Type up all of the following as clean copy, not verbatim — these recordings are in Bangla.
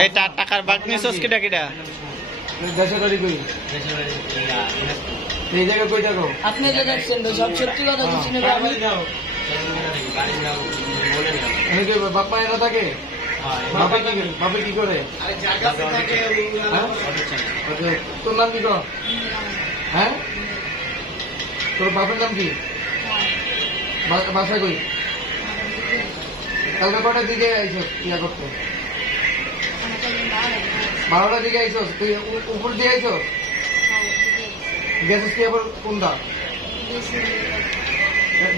এই টাকার বাগ নিছস কিটা কিটা দেশে বাড়ি কই এই জায়গা কই থাকো আপনি যে দেখছেন সব সত্যি কথা কিছু নেই বাপ্পা এরা থাকে বাপে কি করে তোর নাম কি কর হ্যাঁ তোর বাপের নাম কি বাসা কই কালকে কটার দিকে আইসো ইয়া করতে 12টার দিকে আইসো তুই উপর দিয়ে আইসো গেছিস কি আবার কোনটা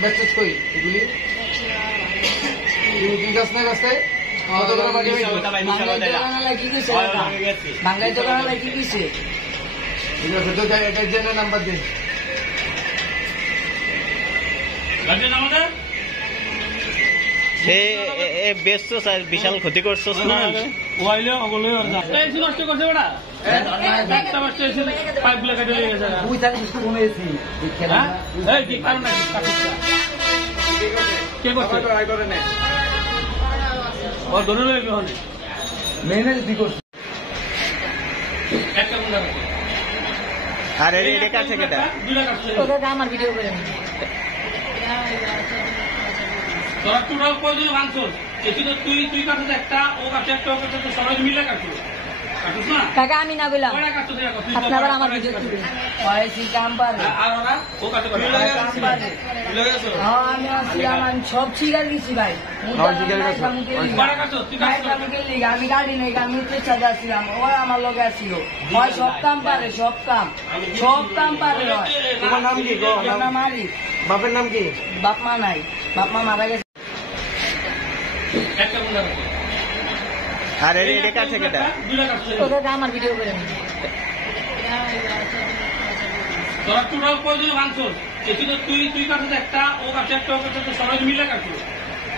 বেচছিস কই এগুলি তুই গাছ না গাছে বাংলায় দোকান লাগি গেছে নাম্বার দে বেচছো বিশাল ক্ষতি করছো না নষ্ট করছে ওরা পাইপগুলো কেটে লেগে গেছে কে করছে ও ধরে রয়েছে মেনে দি করছে একটা গুন্ডা করছে আর এটা কাছে কেটা ওটা আমার ভিডিও করে তোরা টোটাল কয়জন ভাঙছস এখানে তুই কাটছিস একটা ও কাটছে একটা ও কাটছে তো সবাই মিলে কাটছিস কাটছিস না কাকা আমি না বললাম ওরা কাটছিস দেখো আপনি আবার আমার ভিডিও করবেন পয়সি কাম পারে আর ওরা ও কাটতে পারে কাম পারে হ্যাঁ আমি আসলাম আমি সব শিকার গেছি ভাই আমি গাড়ি নেই আমি উঠতে চাচ্ছিলাম ওরা আমার লোক আসছিল হয় সব কাম পারে সব কাম পারে তোমার নাম কি মারি বাপের নাম কি বাপ মা নাই বাপ মা মারা গেছে একটা গুন্ডা করছে আর এটা কাছে কেটা ওটা আমার ভিডিও করে তোরা টোটাল কয়জন ভাঙছস এখানে তুই কাটছিস একটা ও কাটছে একটা ও কাটছে তো সবাই মিলে কাটছিস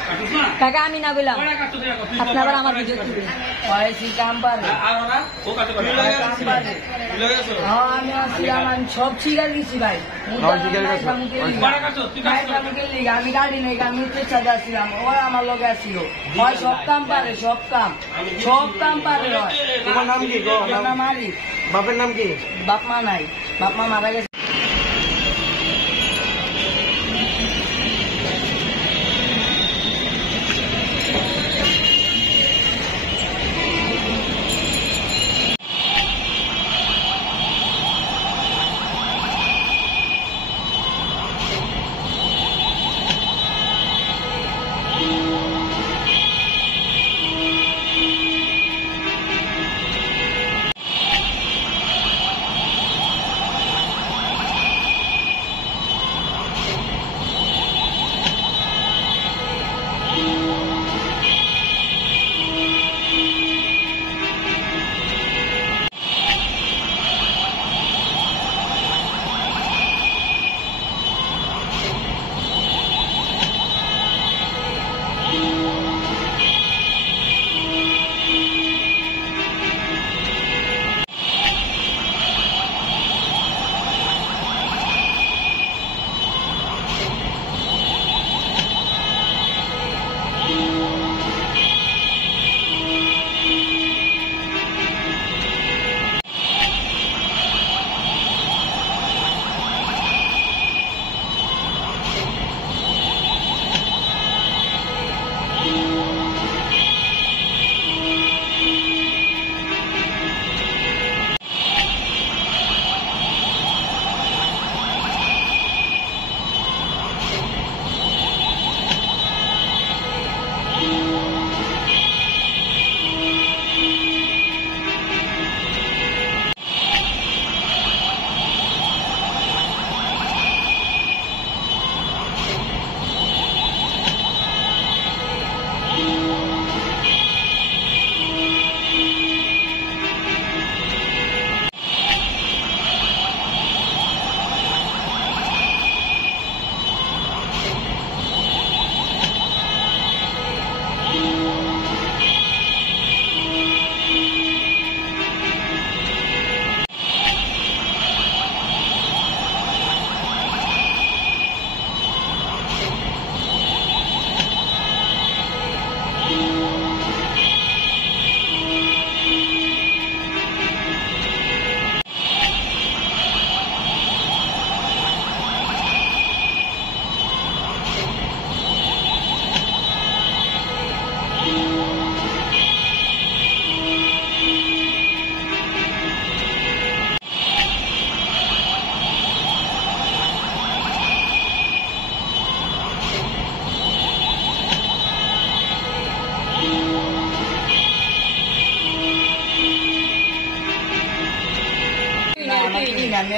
কাটছিস না কাকা আমি না বললাম ওরা কাটছিস দেখো আপনি আবার আমার ভিডিও করবেন পয়সি কাম পারে আর ওরা ও কাটতে পারে কাম পারে হ্যাঁ আমি আসলাম আমি সব শিকার গেছি ভাই আমি গাড়ি নেই আমি উঠতে চাচ্ছিলাম ওরা আমার লোক আসছিল হয় সব কাম পারে সব কাম পারে তোমার নাম কি মারি বাপের নাম কি বাপ মা নাই বাপ মা মারা গেছে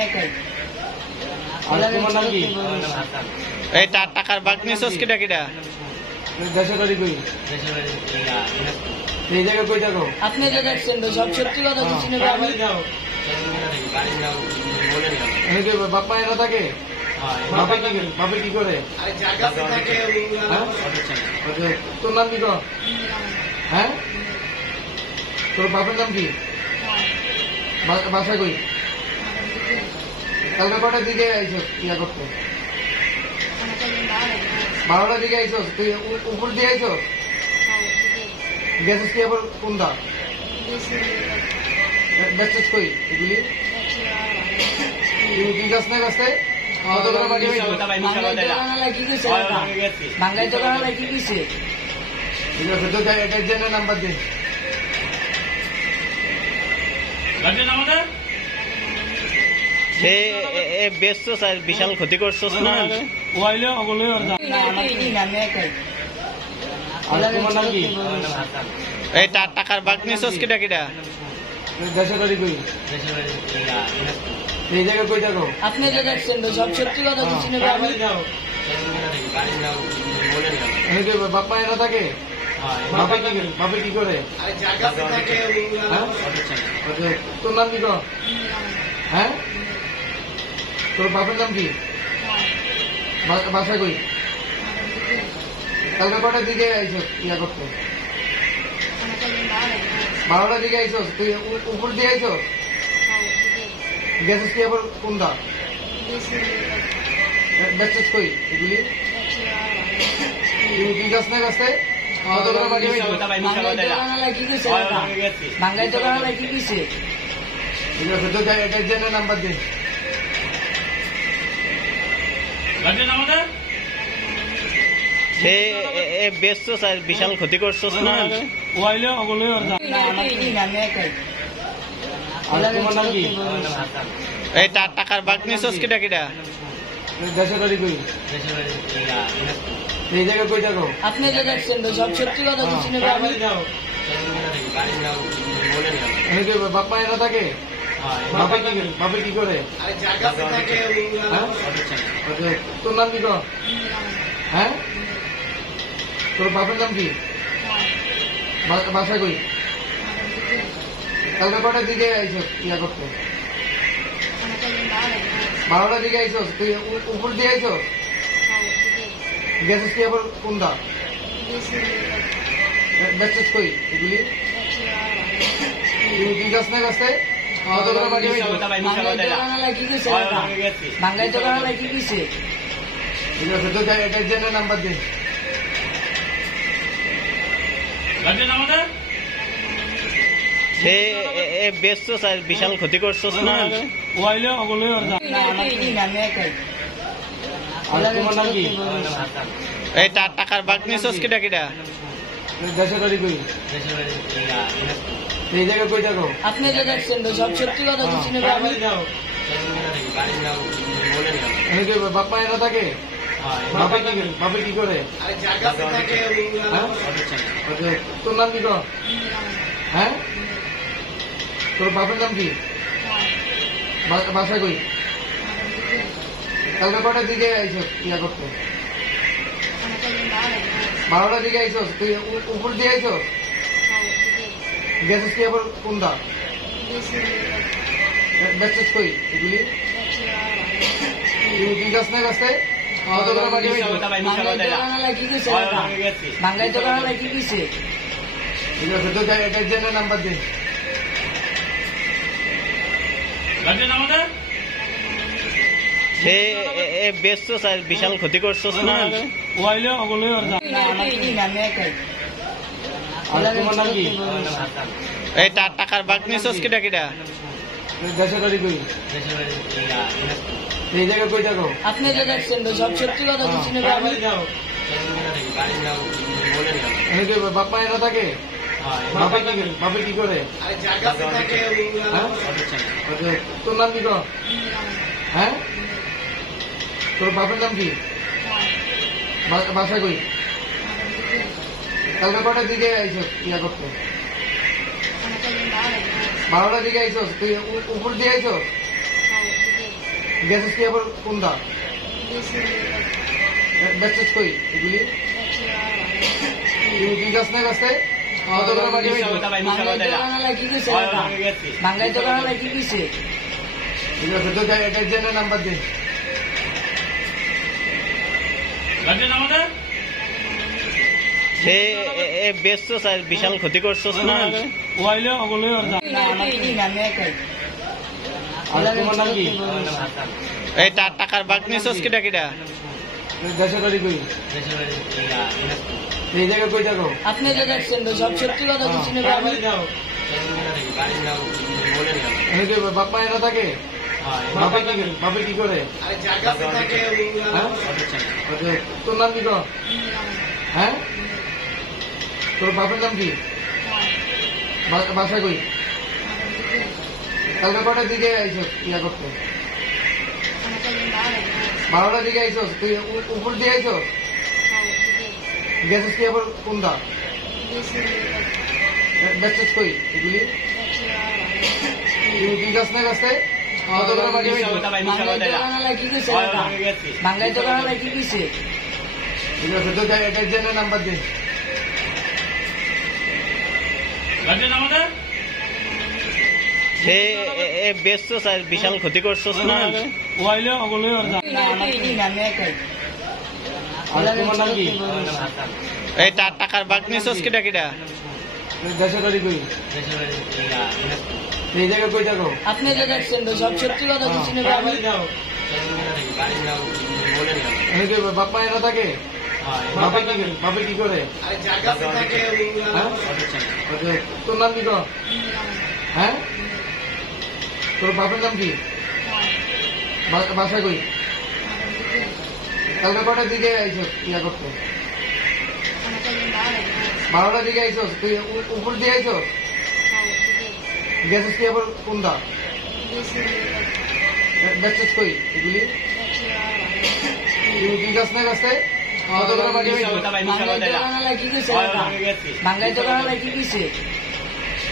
একাই। আর তোমার নাম কি? এই টাকার বাঘ নিছস কিটা কিটা? দেশের বাড়ি কই? এই জায়গা কই থাকো? আপনি যে দেখছেন তো সব সত্যি কথা কিছু নেবে আমি এনেকে বাপ্পা এরা থাকে? বাপে কি করে? হ্যাঁ? আচ্ছা, তোর নাম কি গো? হ্যাঁ? তোর বাপের নাম কি? বাসা কই? কালকে কটার দিকে আইস ইয়া করতে? 12টার দিকে আইস? তুই উপর দিয়ে আইস? গেছিস কি আবার কোনটা? বেচছিস কই এগুলি? তুই গাছ না গাছে? কতগুলো বাড়ি হয়েছে? বাঙ্গাই দোকান লাগি কইছে ঠিক আছে, তো এটার জন্য নাম্বার দে। গার্জেন আমাদের এ বেচছস আর বিশাল ক্ষতি করছস না? ওয়াইলে ওগুলো আমি একাই। আর তোমার নাম কি? এই টাকার বাঘ নিছস কিটা কিটা? দেশের বাড়ি কই? এই জায়গা কই থাকো? আপনি যে দেখছেন তো সব সত্যি কথা কিছু নেবে আমি এনেকে বাপ্পা এরা থাকে? বাপে কি করে? হ্যাঁ? আচ্ছা, তোর নাম কি গো? হ্যাঁ? তোর বাপের নাম কি? বাসা কই? কালকে কটার দিকে আইস ইয়া করতে? 12টার দিকে আইস? তুই উপর দিয়ে আইস? গেছিস কি আবার কোনটা? বেচছিস কই এগুলি? তুই গাছ না গাছে? কতগুলো বাড়ি হয়েছে? বাঙ্গাই দোকান লাগি কইছে ঠিক আছে, তো এটার জন্য নাম্বার দে। গার্জেন আমাদের এ বেচছস আর বিশাল ক্ষতি করছস না? ওয়াইলে ওগুলো আমি একাই। আর তোমার নাম কি? এই টাকার বাঘ নিছস কিটা কিটা? দেশের বাড়ি কই? এই জায়গা কই থাকো? আপনি যে দেখছেন তো সব সত্যি কথা কিছু নেবে আমি এনেকে বাপ্পা এরা থাকে? বাপে কি করে? হ্যাঁ? আচ্ছা, তোর নাম কি গো? হ্যাঁ? তোর বাপের নাম কি? বাসা কই? কালকে কটার দিকে আইস ইয়া করতে? 12টার দিকে আইস? তুই উপর দিয়ে আইস? গেছিস কি আবার কোনটা? বেচছিস কই এগুলি? তুই গাছ না গাছে? কতগুলো বাড়ি হয়েছে? বাঙ্গাই দোকান লাগি কইছে ঠিক আছে, তো এটার জন্য নাম্বার দে। গার্জেন আমাদের এ বেচছস আর বিশাল ক্ষতি করছস না? ওয়াইলে ওগুলো আমি একাই। আর তোমার নাম কি? এই টাকার বাঘ নিছস কিটা কিটা? দেশের বাড়ি কই? এই জায়গা কই থাকো? আপনি যে দেখছেন তো সব সত্যি কথা কিছু নেবে আমি এনেকে বাপ্পা এরা থাকে? বাপে কি করে? হ্যাঁ? আচ্ছা, তোর নাম কি গো? হ্যাঁ? তোর বাপের নাম কি? বাসা কই? কালকে কটার দিকে আইস ইয়া করতে? 12টার দিকে আইস? তুই উপর দিয়ে আইস? গেছিস কি আবার কোনটা? বেচছিস কই এগুলি? তুই গাছ না গাছে? কতগুলো বাড়ি হয়েছে? বাঙ্গাই দোকান লাগি কইছে ঠিক আছে, তো এটার জন্য নাম্বার দে। গার্জেন আমাদের এ বেচছস আর বিশাল ক্ষতি করছস না? ওয়াইলে ওগুলো আমি একাই। আর তোমার নাম কি? এই টাকার বাঘ নিছস কিটা কিটা? দেশের বাড়ি কই? এই জায়গা কই থাকো? আপনি যে দেখছেন তো সব সত্যি কথা কিছু নেবে আমি এনেকে বাপ্পা এরা থাকে? বাপে কি করে? হ্যাঁ? আচ্ছা, তোর নাম কি গো? হ্যাঁ? তোর বাপের নাম কি? বাসা কই? কালকে কটার দিকে আইস ইয়া করতে? 12টার দিকে আইস? তুই উপর দিয়ে আইস? গেছিস কি আবার কোনটা বেচছিস কই এগুলি তুই গাছ না গাছে কত করে বাড়ি হয়েছে বাঙ্গাই দোকান লাগি দিছে ঠিক আছে তো এটার জন্য নাম্বার দে লাগবে না আমাদের সে বেচছো স্যার বিশাল ক্ষতি করছো না ও আইলে ওগুলো আর যা আর তোমার নাম কি এই টাকার বাগ নিছস কিটা কিটা দেশের বাড়ি কই এই জায়গা কই থাকো আপনি যে দেখছেন তো সব সত্যি কথা কিছু নেই আমি বাপ মা এরা থাকে বাপে কি করে হ্যাঁ? আচ্ছা, তোর নাম কি গো হ্যাঁ তোর বাপের নাম কি বাসা কই কালকে কটার দিকে আইসো ইয়া করতে 12টার দিকে আইসো তুই উপর দিয়ে আইসো গেছিস কি আবার কোনটা বেচছিস কই এগুলি তুই গাছ না গাছে কত করে বাড়ি হয়েছে বাঙ্গাই দোকান লাগি দিছে ঠিক আছে তো এটার জন্য নাম্বার দে লাগবে না আমাদের সে বেচছো স্যার বিশাল ক্ষতি করছো না ও আইলে ওগুলো আর যা আর তোমার নাম কি এই টাকার বাগ নিছস কিটা কিটা দেশের বাড়ি কই এই জায়গা কই থাকো আপনি যে দেখছেন তো সব সত্যি কথা কিছু নেই আমি বাপ মা এরা থাকে বাপে কি করে হ্যাঁ? আচ্ছা, তোর নাম কি গো হ্যাঁ তোর বাপের নাম কি বাসা কই কালকে কটার দিকে আইসো ইয়া করতে 12টার দিকে আইসো তুই উপর দিয়ে আইসো গেছিস কি আবার কোনটা বেচছিস কই এগুলি তুই গাছ না গাছে কত করে বাড়ি হয়েছে বাঙ্গাই দোকান লাগি দিছে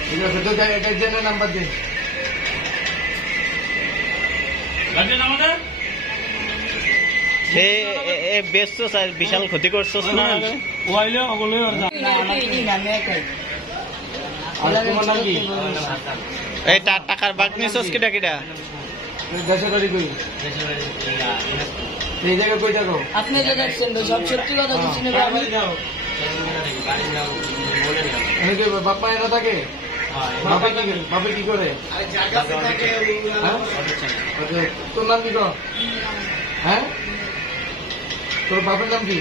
ঠিক আছে তো এটার জন্য নাম্বার দে লাগবে না আমাদের সে বেচছো স্যার বিশাল ক্ষতি করছো না ও আইলে ওগুলো আর যা আর তোমার নাম কি এই টাকার বাগ নিছস কিটা কিটা দেশের বাড়ি কই এই জায়গা কই থাকো আপনি যে দেখছেন তো সব সত্যি কথা কিছু নেই আমি বাপ মা এরা থাকে বাপে কি করে হ্যাঁ? আচ্ছা, তোর নাম কি গো হ্যাঁ তোর বাপের নাম কি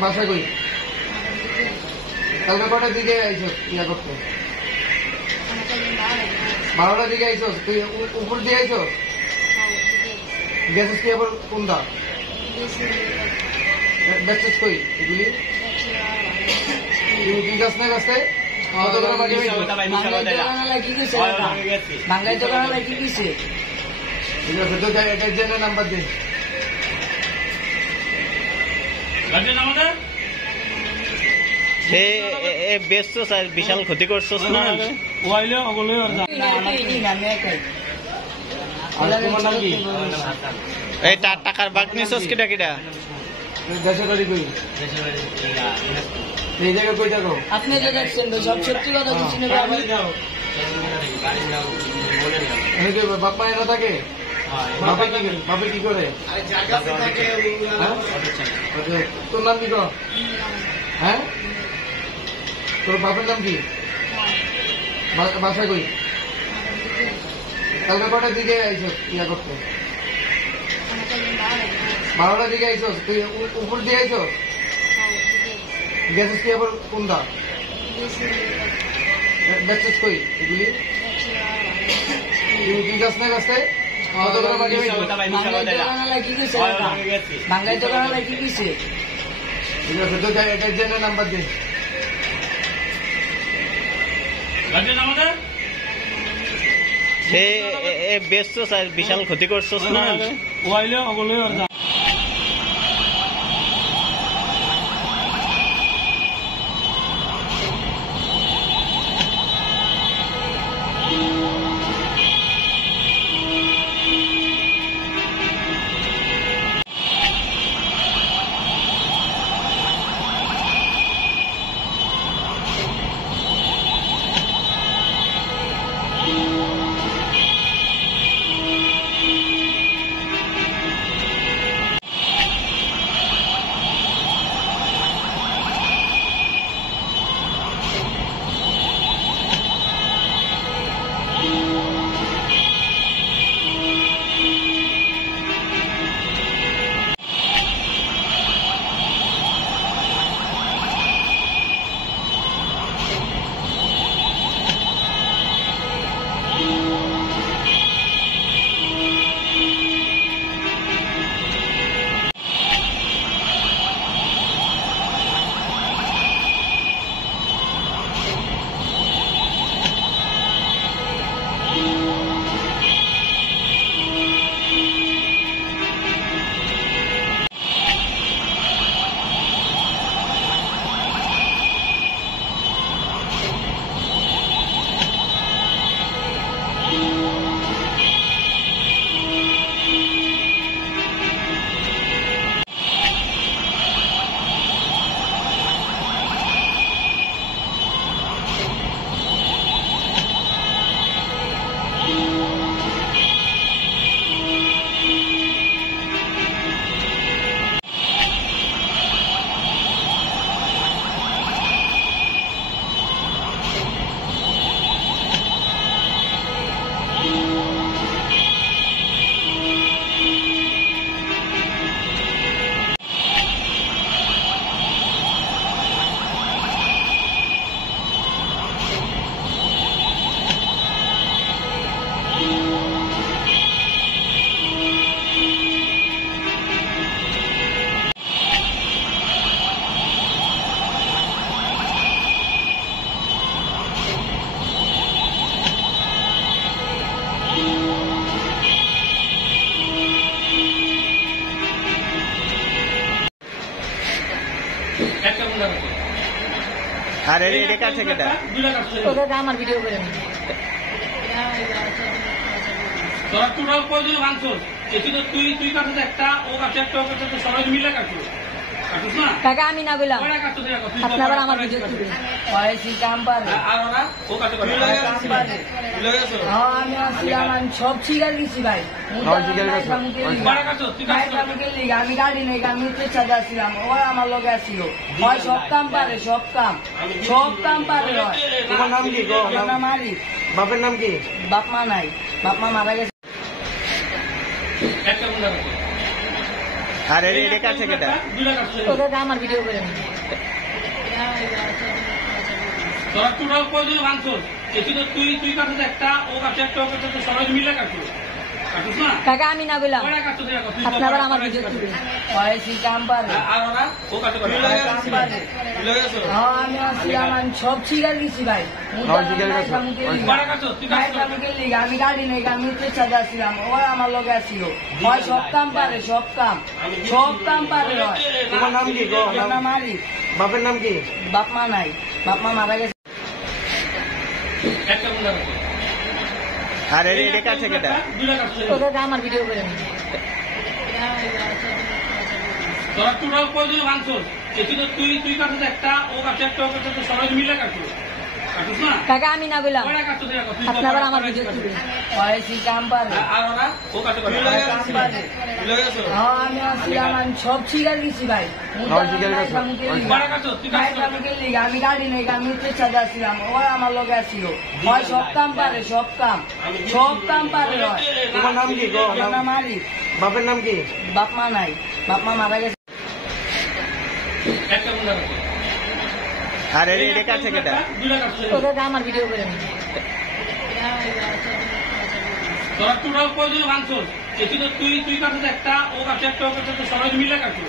বাসা কই কালকে কটার দিকে আইসো ইয়া করতে 12টার দিকে আইসো তুই উপর দিয়ে আইসো গেছিস কি আবার কোনটা বেচছিস কই এগুলি তুই গাছ না গাছে কত করে বাড়ি হয়েছে বাঙ্গাই দোকান লাগি দিছে ঠিক আছে তো এটার জন্য নাম্বার দে লাগবে না আমাদের সে বেচছো স্যার বিশাল ক্ষতি করছো না ও আইলে ওগুলো আর যা আর তোমার নাম কি এই টাকার বাগ নিছস কিটা কিটা দেশের বাড়ি কই এই জায়গা কই থাকো আপনি যে দেখছেন তো সব সত্যি কথা কিছু নেই আমি বাপ মা এরা থাকে বাপে কি করে হ্যাঁ? আচ্ছা, তোর নাম কি গো হ্যাঁ তোর বাপের নাম কি বাসা কই কালকে কটার দিকে আইসো ইয়া করতে 12টার দিকে আইসো তুই উপর দিয়ে আইসো গেছিস কি আবার কোনটা বেচছিস কই এগুলি তুই গাছ না গাছে কত করে বাড়ি হয়েছে বাঙ্গাই দোকান লাগি দিছে ঠিক আছে তো এটার জন্য নাম্বার দে লাগবে না আমাদের সে বেচছো স্যার বিশাল ক্ষতি করছো না ও আইলে ওগুলো আর যা একটা গুন্ডা কাছে আর এটা কাছে কেটা দুইটা কাছে ওটা আমার ভিডিও করে তোরা টোটাল কয়জন ভাঙছস এটি তো তুই কাটছিস একটা ও কাটছে একটা ও কাটছে তো সবাই মিলে কাটছো কাটছিস না কাকা আমি না বললাম কয়টা কাটছো তুই এখন? তুই আপনি আবার আমার ভিডিও করবেন পয়সি কাম পারে আর ওরা ও কাটছে কাম পারে হ্যাঁ আমি আসলাম আমি সব শিকার গেছি ভাই কয়টা কাটছো তুই কাটছো আমি গাড়ি নেই আমি উঠে ছাদে আসছিলাম ওরা আমার লোক আসছিল হয় সব কাম পারে সব কাম পারে হয় তোমার নাম কি গো? ওর নাম আরি বাপের নাম কি? বাপ মা নাই বাপ মা মারা গেছে একটা গুন্ডা কাছে আর এটা কাছে কেটা দুইটা কাটছো ওটা আমার ভিডিও করে তোরা টোটাল কয়জন ভাঙছস এটি তো তুই কাটছিস একটা ও কাটছে একটা ও কাটছে তো সবাই মিলে কাটছো কাটছিস না কাকা আমি না বললাম কয়টা কাটছো তুই এখন? তুই আপনি আবার আমার ভিডিও করবেন পয়সি কাম পারে আর ওরা ও কাটছে কাম পারে হ্যাঁ আমি আসলাম আমি সব শিকার গেছি ভাই কয়টা কাটছো তুই কাটছো আমি গাড়ি নেই আমি উঠে ছাদে আসছিলাম ওরা আমার লোক আসছিল হয় সব কাম পারে সব কাম পারে হয় তোমার নাম কি গো? ওর নাম আরি বাপের নাম কি? বাপ মা নাই বাপ মা মারা গেছে একটা গুন্ডা কাছে আর এটা কাছে কেটা দুইটা কাটছো ওটা আমার ভিডিও করে তোরা টোটাল কয়জন ভাঙছস এটি তো তুই কাটছিস একটা ও কাটছে একটা ও কাটছে তো সবাই মিলে কাটছো কাটছিস না কাকা আমি না বললাম কয়টা কাটছো তুই এখন? তুই আপনি আবার আমার ভিডিও করবেন পয়সি কাম পারে আর ওরা ও কাটছে কাম পারে হ্যাঁ আমি আসলাম আমি সব শিকার গেছি ভাই কয়টা কাটছো তুই কাটছো আমি গাড়ি নেই আমি উঠে ছাদে আসছিলাম ওরা আমার লোক আসছিল হয় সব কাম পারে সব কাম পারে হয় তোমার নাম কি গো? ওর নাম আরি বাপের নাম কি? বাপ মা নাই বাপ মা মারা গেছে একটা গুন্ডা কাছে আর এটা কাছে কেটা দুইটা কাটছো ওটা আমার ভিডিও করে তোরা টোটাল কয়জন ভাঙছস এটি তো তুই কাটছিস একটা ও কাটছে একটা ও কাটছে তো সবাই মিলে কাটছো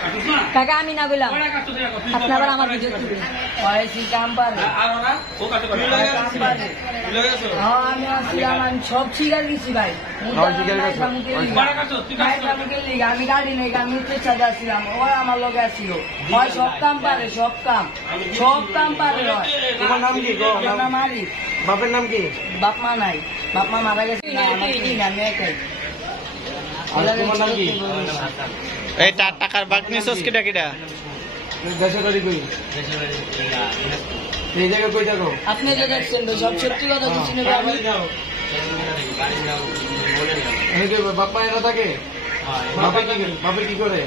কাটছিস না কাকা আমি না বললাম কয়টা কাটছো তুই এখন? তুই আপনি আবার আমার ভিডিও করবেন পয়সি কাম পারে আর ওরা ও কাটছে কাম পারে হ্যাঁ আমি আসলাম আমি সব শিকার গেছি ভাই কয়টা কাটছো তুই কাটছো আমি গাড়ি নেই আমি উঠে ছাদে আসছিলাম ওরা আমার লোক আসছিল হয় সব কাম পারে সব কাম পারে হয় তোমার নাম কি গো? ওর নাম আরি বাপের নাম কি? বাপ মা নাই বাপ মা মারা গেছে আমি একাই তোমার নাম কি? এই টাকার বাগ নিছস কেটা কেটা দেশের বাড়ি কই? এই জায়গায় কই থাকো? আপনি যে দেখছেন তো সব সত্যি কথা কিছু নেই আমি এদিকে বাপ মা এরা থাকে? বাপে কি করে?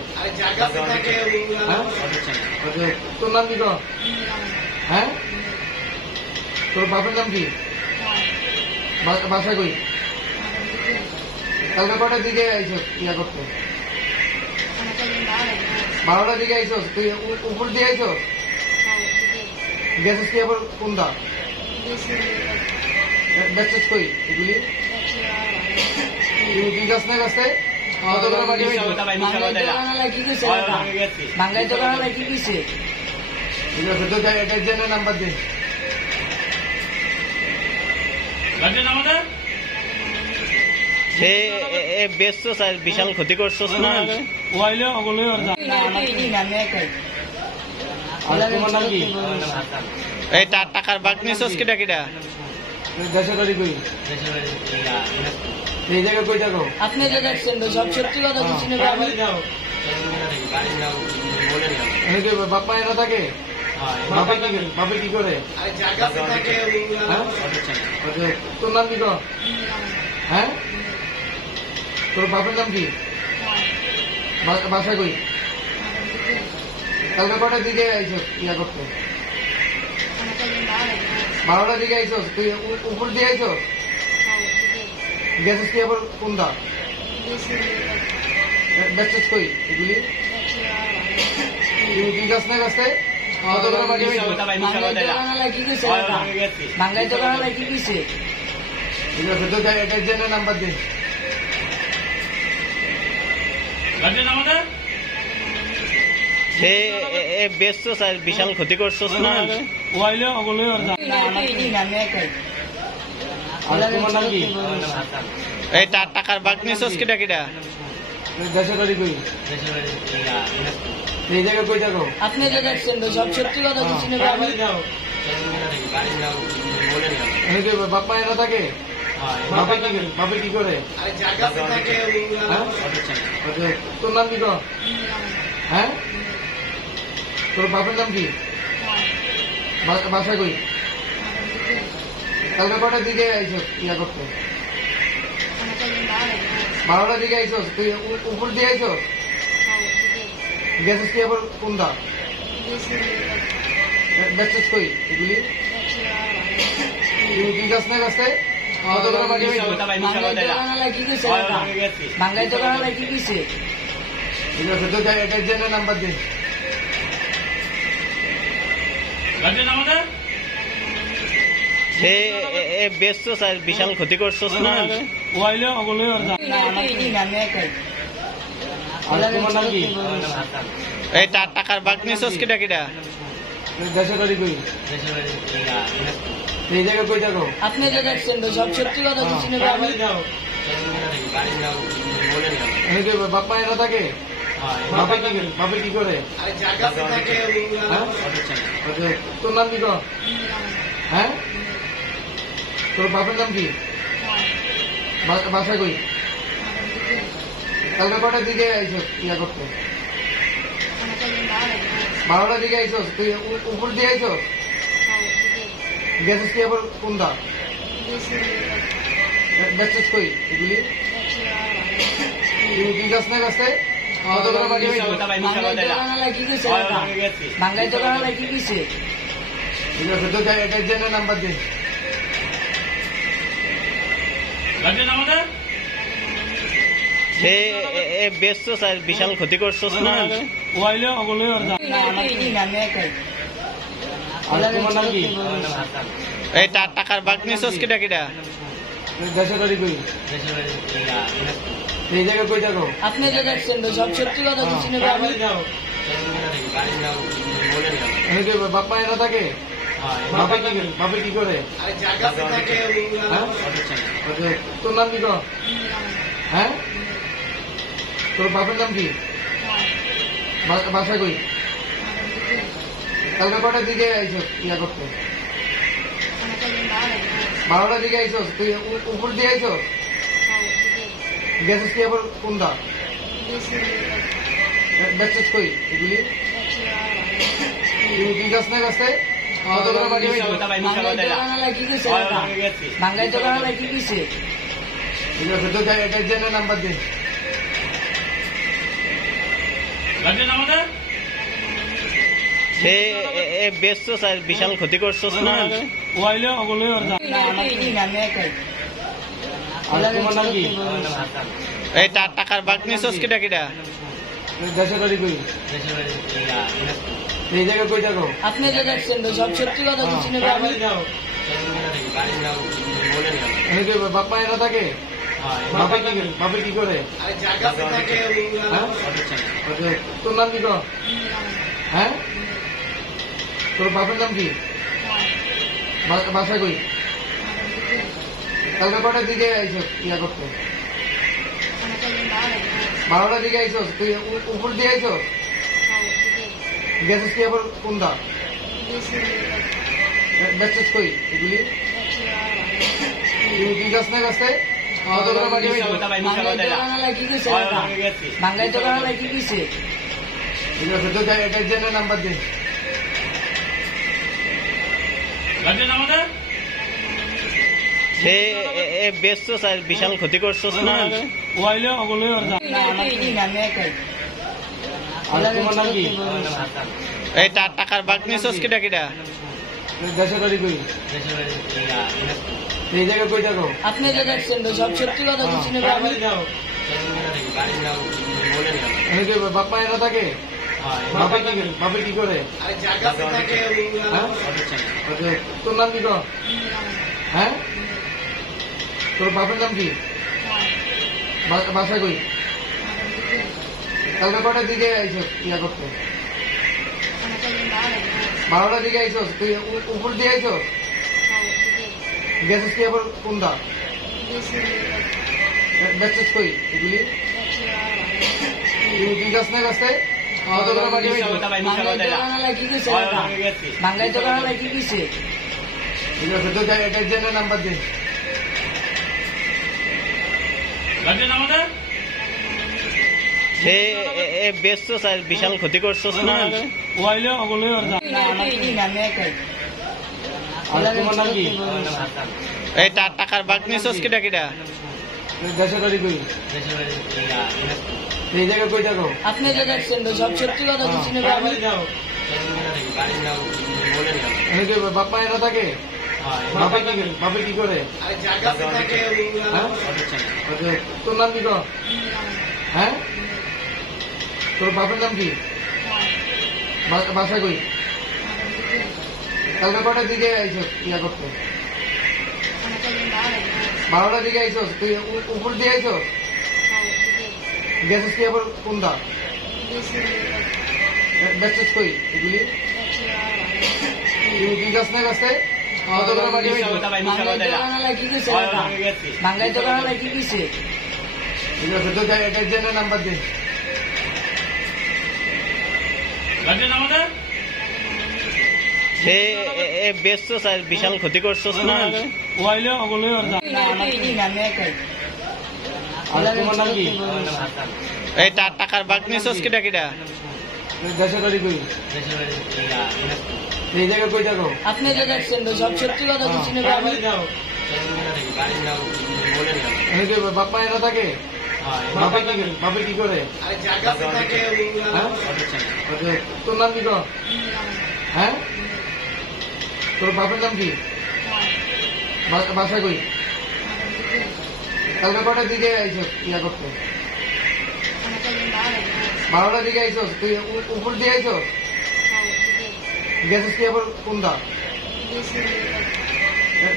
হ্যাঁ? আচ্ছা, তোর নাম কি গো? হ্যাঁ তোর বাপের নাম কি? বাসা কই? কালকে কটার দিকে আইছো ইয়া করতে? 12টার দিকে আইছো? তুই উপর দিয়ে আইছো? গেছিস কি আবার কোনটা? বেচছিস কই এগুলি? তুই গাছ না গাছে? কত করে বাকি হয়েছে? বাংলায় দোকান কি কিসে ঠিক আছে তো এটা জেনে নাম্বার দে। লাগছেন আমাদের সে বেচছস আর বিশাল ক্ষতি করছস না ওয়াইলে ওগুলোই আর আমি একাই তোমার নাম কি? এই টাকার বাগ নিছস কেটা কেটা দেশের বাড়ি কই? এই জায়গায় কই থাকো? আপনি যে দেখছেন তো সব সত্যি কথা কিছু নেই আমি এদিকে বাপ মা এরা থাকে? বাপে কি করে? হ্যাঁ? আচ্ছা, তোর নাম কি গো? হ্যাঁ তোর বাপের নাম কি? বাসা কই? কালকে কটার দিকে আইছো ইয়া করতে? 12টার দিকে আইছো? তুই উপর দিয়ে আইছো? গেছিস কি আবার কোনটা? বেচছিস কই এগুলি? তুই গাছ না গাছে? কত করে বাকি হয়েছে? বাংলায় দোকান কি কিসে ঠিক আছে তো এটা জেনে নাম্বার দে। লাগছেন আমাদের সে বেচছস আর বিশাল ক্ষতি করছস না ওয়াইলে ওগুলোই আর আমি একাই তোমার নাম কি? এই টাকার বাগ নিছস কেটা কেটা দেশের বাড়ি কই? এই জায়গায় কই থাকো? আপনি যে দেখছেন তো সব সত্যি কথা তো চিনে পাবেন। এদিকে বাপ মা এরা থাকে? বাপে কি করে? হ্যাঁ? আচ্ছা, তোর নাম কি কর? হ্যাঁ? তোর বাপের নাম কি? বাসা কই? কালকে কটার দিকে আইছো ইয়া করতে? 12টার দিকে আইছো? তুই উপর দিয়ে আইছো? গেছিস কি আবার কোনটা? বেচছিস কই এগুলি? তুই যাস না কাছে? কতগুলো বাড়ি হয়েছে? বাংলায় দোকান লাগি গেছে। ঠিক আছে, তো এটার জন্য নাম্বার দে। গার্জেন আমাদের সে বেচছো স্যার, বিশাল ক্ষতি করছো না। ওয়াইলে ওগুলো আর যা আমি একাই। আর তোমার নাম কি? এই টাকার বাঘ নিছোস কিটা কিটা? দেশের বাড়ি কই? এই জায়গায় কই থাকো? আপনি যে দেখছেন তো সব সত্যি কথা তো চিনে পাবেন। এদিকে বাপ মা এরা থাকে? বাপে কি করে? হ্যাঁ? আচ্ছা, তোর নাম কি কর? হ্যাঁ? তোর বাপের নাম কি? বাসা কই? কালকে কটার দিকে আইছো ইয়া করতে? 12টার দিকে আইছো? তুই উপর দিয়ে আইছো? গেছিস কি আবার কোনটা? বেচছিস কই এগুলি? তুই যাস না কাছে? কতগুলো বাড়ি হয়েছে? বাংলায় দোকান লাগি গেছে। ঠিক আছে, তো এটার জন্য নাম্বার দে। গার্জেন আমাদের সে বেচছো স্যার, বিশাল ক্ষতি করছো না। ওয়াইলে ওগুলো আর যা আমি একাই। আর তোমার নাম কি? এই টাকার বাঘ নিছোস কিটা কিটা? দেশের বাড়ি কই? এই জায়গায় কই থাকো? আপনি যে দেখছেন তো সব সত্যি কথা তো চিনে পাবেন। এদিকে বাপ মা এরা থাকে? বাপে কি করে? হ্যাঁ? আচ্ছা, তোর নাম কি কর? হ্যাঁ? তোর বাপের নাম কি? বাসা কই? কালকে কটার দিকে আইছো ইয়া করতে? 12টার দিকে আইছো? তুই উপর দিয়ে আইছো? গেছিস কি আবার কোনটা? বেচছিস কই এগুলি? তুই যাস না কাছে? কতগুলো বাড়ি হয়েছে? বাংলায় দোকান লাগি গেছে। ঠিক আছে, তো এটার জন্য নাম্বার দে। গার্জেন আমাদের সে বেচছো স্যার, বিশাল ক্ষতি করছো না। ওয়াইলে ওগুলো আর যা আমি একাই। আর তোমার নাম কি? এই টাকার বাঘ নিছোস কিটা কিটা? দেশের বাড়ি কই? এই জায়গায় কই থাকো? আপনি যে দেখছেন তো সব সত্যি কথা তো চিনে পাবেন। এদিকে বাপ মা এরা থাকে? বাপে কি করে? হ্যাঁ? আচ্ছা, তোর নাম কি কর? হ্যাঁ? তোর বাপের নাম কি? বাসা কই? কালকে কটার দিকে আইছো ইয়া করতে? 12টার দিকে আইছো? তুই উপর দিয়ে আইছো? গেছিস কি আবার কোনটা? বেচছিস কই এগুলি? তুই যাস না কাছে? কতগুলো বাড়ি হয়েছে? বাংলায় দোকান লাগি গেছে। বাংলায় দোকান লাগি গেছে। ঠিক আছে, তো এটার জন্য নাম্বার দে। গার্জেন আমাদের সে বেচছো স্যার, বিশাল ক্ষতি করছো না। ওয়াইলে ওগুলো আর যা আমি একাই। আর তোমার নাম কি? এই টাকার বাঘ নিছোস কিটা কিটা? দেশের বাড়ি কই? এই জায়গায় কই থাকো? আপনি যে দেখছেন তো সব সত্যি কথা তো চিনে পাবেন। এদিকে বাপ মা এরা থাকে? বাপে কি করে? হ্যাঁ? আচ্ছা, তোর নাম কি কর? হ্যাঁ? তোর বাপের নাম কি? বাসা কই? কালকে কটার দিকে আইছো ইয়া করতে? 12টার দিকে আইছো? তুই উপর দিয়ে আইছো? গেছিস কি আবার কোনটা? বেচছিস কই এগুলি? তুই যাস না কাছে? কতগুলো বাকি হয়েছে? বাঙ্গাই দোকানালা কি কইছে বাঙ্গাই দোকানালা কি কইছে ঠিক আছে, তো গার্জিয়ানের নাম্বার দে। গার্জেন আমাদের এ বেচছস আর বিশাল ক্ষতি করছস না ও আইলে ওগুলো আর যা আমি একাই আর তোমার নাম কি? এই টাকার বাগ নিছস কিটা কিটা দেশের বাড়ি কই? এই জায়গায় কই থাকো? আপনি যে দেখছেন তো সব সত্যি কথা দিচ্ছি না আমি এনেকে বাপ্পা এরা থাকে? বাপে কি করে? হ্যাঁ? আচ্ছা, তোর নাম কি গো? হ্যাঁ, তোর বাপের নাম কি? বাসা কই? কালকে কটার দিকে আইসো ইয়া করতে? 12টার দিকে আইসো? তুই উপর দিয়ে আইসো? গেছিস কি আবার কোনটা? বেচছিস কই এগুলি? তুই গাছ না গাছে? কতগুলো বাকি হয়েছে? বাঙ্গাই দোকানালা কি কইছে বাঙ্গাই দোকানালা কি কইছে ঠিক আছে, তো গার্জিয়ানের নাম্বার দে। গার্জেন আমাদের এ বেচছস আর বিশাল ক্ষতি করছস না ও আইলে ওগুলো আর যা আমি একাই আর তোমার নাম কি? এই টাকার বাগ নিছস কিটা কিটা দেশের বাড়ি কই? এই জায়গায় কই থাকো? আপনি যে দেখছেন তো সব সত্যি কথা দিচ্ছি না আমি এনেকে বাপ্পা এরা থাকে? বাপে কি করে? হ্যাঁ, আচ্ছা, তোর নাম কি গো? হ্যাঁ, তোর বাপের নাম কি? বাসা কই? কালকে কটার দিকে আইসো ইয়া করতে? 12টার দিকে আইসো? তুই উপর দিয়ে আইসো? গেছিস কি আবার কোনটা?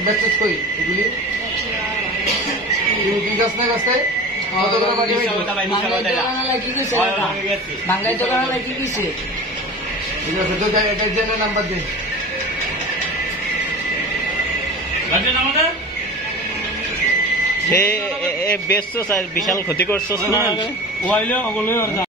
বেচছিস কই এগুলি? তুই গাছ না গাছে? কতগুলো বাকি হয়েছে? বাঙ্গাই দোকানালা কি কইছে বাঙ্গাই দোকানালা কি কইছে ঠিক আছে, তো গার্জিয়ানের নাম্বার দে। গার্জেন আমাদের এ বেচছস আর বিশাল ক্ষতি করছস না ও আইলে ওগুলো আর যা